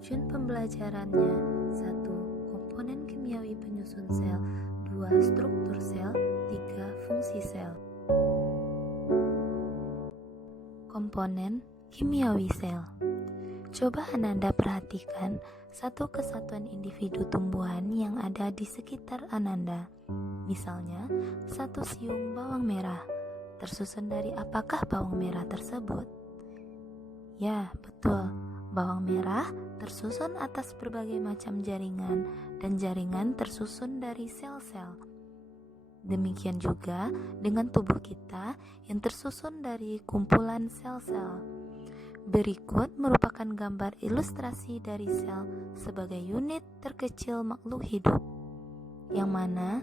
Tujuan pembelajarannya: 1. Komponen kimiawi penyusun sel. 2. Struktur sel. 3. Fungsi sel. Komponen kimiawi sel. Coba Ananda perhatikan satu kesatuan individu tumbuhan yang ada di sekitar Ananda. Misalnya, satu siung bawang merah. Tersusun dari apakah bawang merah tersebut? Ya, betul. Bawang merah tersusun atas berbagai macam jaringan, dan jaringan tersusun dari sel-sel. Demikian juga dengan tubuh kita yang tersusun dari kumpulan sel-sel. Berikut merupakan gambar ilustrasi dari sel sebagai unit terkecil makhluk hidup, yang mana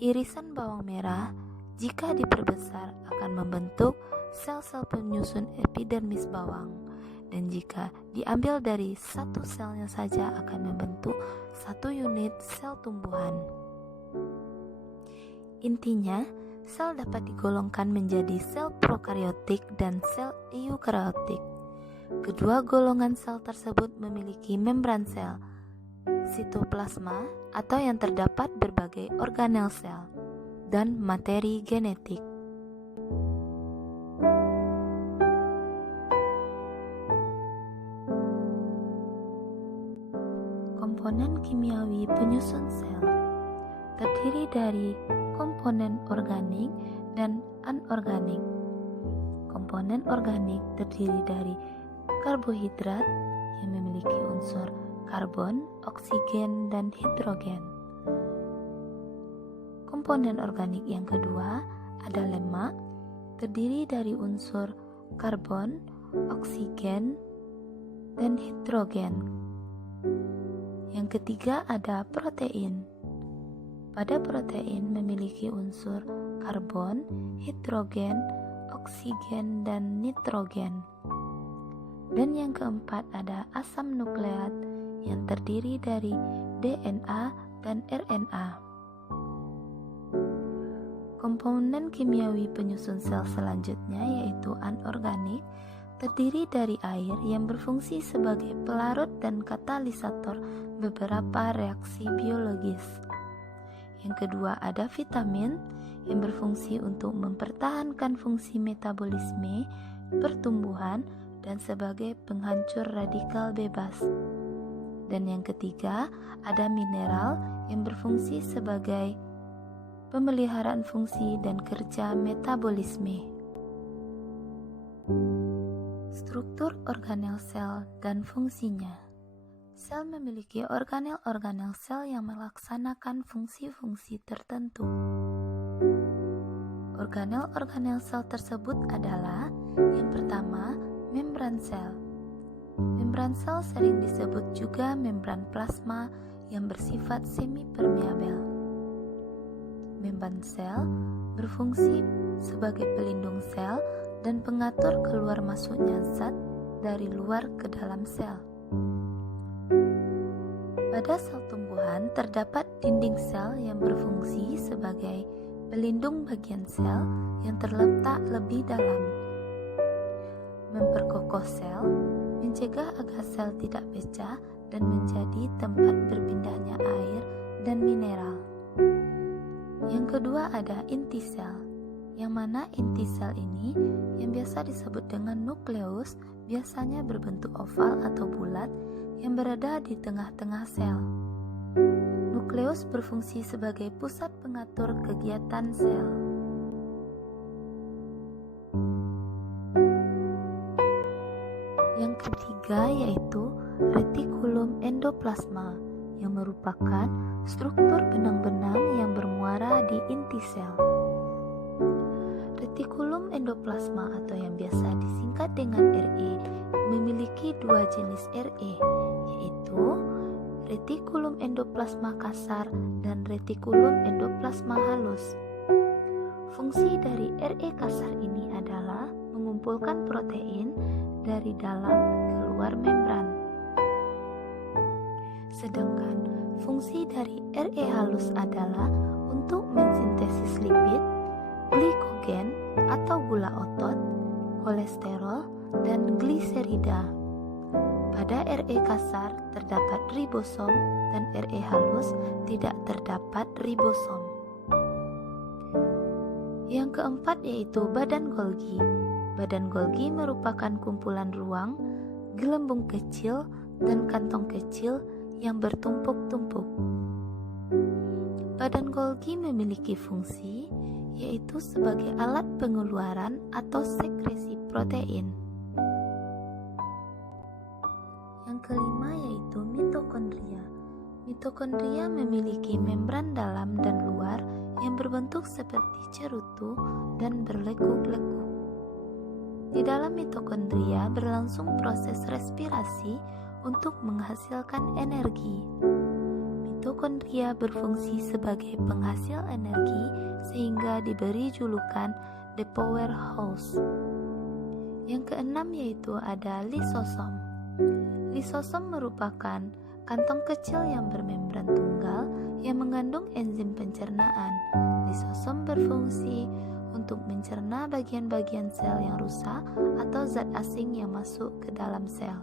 irisan bawang merah jika diperbesar akan membentuk sel-sel penyusun epidermis bawang, dan jika diambil dari satu selnya saja akan membentuk satu unit sel tumbuhan. Intinya, sel dapat digolongkan menjadi sel prokariotik dan sel eukariotik. Kedua golongan sel tersebut memiliki membran sel, sitoplasma atau yang terdapat berbagai organel sel, dan materi genetik. Komponen kimiawi penyusun sel terdiri dari komponen organik dan anorganik. Komponen organik terdiri dari karbohidrat yang memiliki unsur karbon, oksigen, dan hidrogen. Komponen organik yang kedua ada lemak, terdiri dari unsur karbon, oksigen, dan hidrogen. Yang ketiga ada protein. Pada protein memiliki unsur karbon, hidrogen, oksigen, dan nitrogen. Dan yang keempat ada asam nukleat yang terdiri dari DNA dan RNA. Komponen kimiawi penyusun sel selanjutnya yaitu anorganik, terdiri dari air yang berfungsi sebagai pelarut dan katalisator beberapa reaksi biologis. Yang kedua ada vitamin yang berfungsi untuk mempertahankan fungsi metabolisme, pertumbuhan, dan sebagai penghancur radikal bebas. Dan yang ketiga ada mineral yang berfungsi sebagai pemeliharaan fungsi dan kerja metabolisme. Struktur organel sel dan fungsinya. Sel memiliki organel-organel sel yang melaksanakan fungsi-fungsi tertentu. Organel-organel sel tersebut adalah yang pertama, membran sel. Membran sel sering disebut juga membran plasma yang bersifat semi-permeabel. Membran sel berfungsi sebagai pelindung sel dan pengatur keluar masuknya zat dari luar ke dalam sel. Pada sel tumbuhan terdapat dinding sel yang berfungsi sebagai pelindung bagian sel yang terletak lebih dalam. Memperkokoh sel, mencegah agar sel tidak pecah dan menjadi tempat berpindahnya air dan mineral. Yang kedua ada inti sel, yang mana inti sel ini yang biasa disebut dengan nukleus biasanya berbentuk oval atau bulat yang berada di tengah-tengah sel. Nukleus berfungsi sebagai pusat pengatur kegiatan sel. Yang ketiga yaitu retikulum endoplasma yang merupakan struktur benang-benang yang bermuara di inti sel. Retikulum endoplasma atau yang biasa disingkat dengan RE memiliki dua jenis RE, yaitu retikulum endoplasma kasar dan retikulum endoplasma halus. Fungsi dari RE kasar ini adalah mengumpulkan protein dari dalam ke luar membran. Sedangkan fungsi dari RE halus adalah untuk mensintesis lipid, glikogen atau gula otot, kolesterol, dan gliserida. Pada RE kasar terdapat ribosom dan RE halus tidak terdapat ribosom. Yang keempat yaitu badan Golgi. Badan Golgi merupakan kumpulan ruang, gelembung kecil, dan kantong kecil yang bertumpuk-tumpuk. Badan Golgi memiliki fungsi yaitu sebagai alat pengeluaran atau sekresi protein. Yang kelima yaitu mitokondria. Mitokondria memiliki membran dalam dan luar yang berbentuk seperti cerutu dan berlekuk-lekuk. Di dalam mitokondria berlangsung proses respirasi untuk menghasilkan energi. Mitokondria berfungsi sebagai penghasil energi sehingga diberi julukan the powerhouse. Yang keenam yaitu ada lisosom. Lisosom merupakan kantong kecil yang bermembran tunggal yang mengandung enzim pencernaan. Lisosom berfungsi untuk mencerna bagian-bagian sel yang rusak atau zat asing yang masuk ke dalam sel.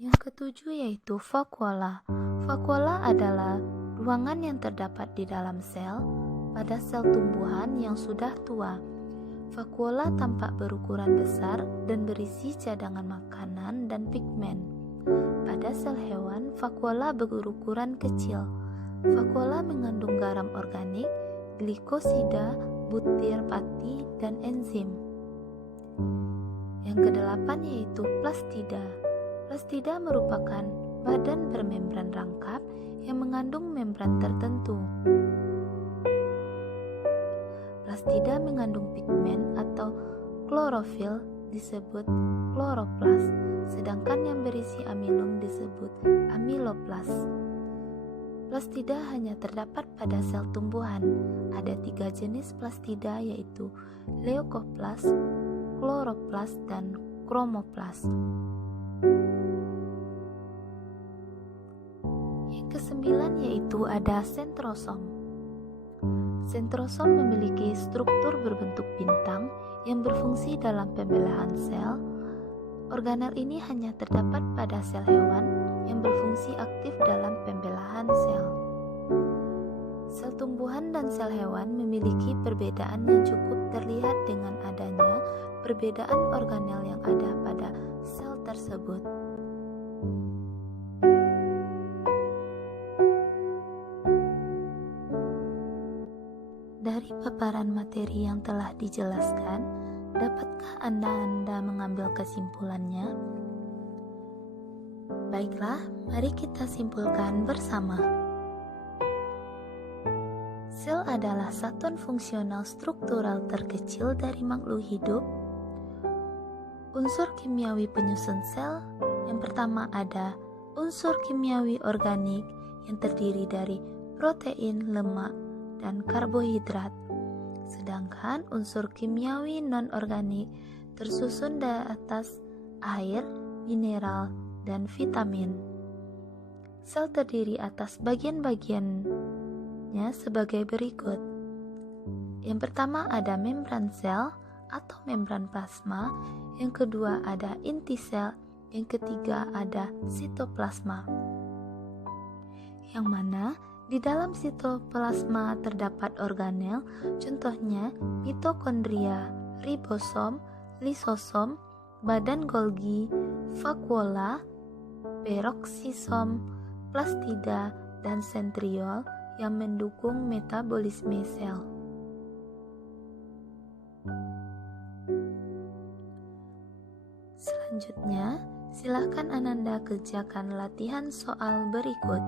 Yang ketujuh yaitu vakuola. Vakuola adalah ruangan yang terdapat di dalam sel pada sel tumbuhan yang sudah tua. Vakuola tampak berukuran besar dan berisi cadangan makanan dan pigmen. Pada sel hewan, vakuola berukuran kecil. Vakuola mengandung garam organik, glikosida, butir pati, dan enzim. Yang kedelapan yaitu plastida. Plastida merupakan badan bermembran rangkap yang mengandung membran tertentu. Plastida mengandung pigmen atau klorofil disebut kloroplas, sedangkan yang berisi amilum disebut amiloplas. Plastida hanya terdapat pada sel tumbuhan. Ada 3 jenis plastida yaitu leukoplast, kloroplas, dan kromoplas. Yang kesembilan yaitu ada sentrosom. Sentrosom memiliki struktur berbentuk bintang yang berfungsi dalam pembelahan sel. Organel ini hanya terdapat pada sel hewan yang berfungsi aktif dalam pembelahan sel. Sel tumbuhan dan sel hewan memiliki perbedaan yang cukup terlihat dengan adanya perbedaan organel yang ada pada sel tersebut. Dari paparan materi yang telah dijelaskan, dapatkah Anda mengambil kesimpulannya? Baiklah, mari kita simpulkan bersama. Sel adalah satuan fungsional struktural terkecil dari makhluk hidup. Unsur kimiawi penyusun sel, yang pertama ada unsur kimiawi organik yang terdiri dari protein, lemak, dan karbohidrat. Sedangkan unsur kimiawi non-organik tersusun dari atas air, mineral, dan vitamin. Sel terdiri atas bagian-bagiannya sebagai berikut. Yang pertama ada membran sel atau membran plasma, yang kedua ada inti sel, yang ketiga ada sitoplasma. Yang mana di dalam sitoplasma terdapat organel, contohnya mitokondria, ribosom, lisosom, badan Golgi, vakuola, peroksisom, plastida, dan sentriol yang mendukung metabolisme sel. Selanjutnya, silakan Ananda kerjakan latihan soal berikut.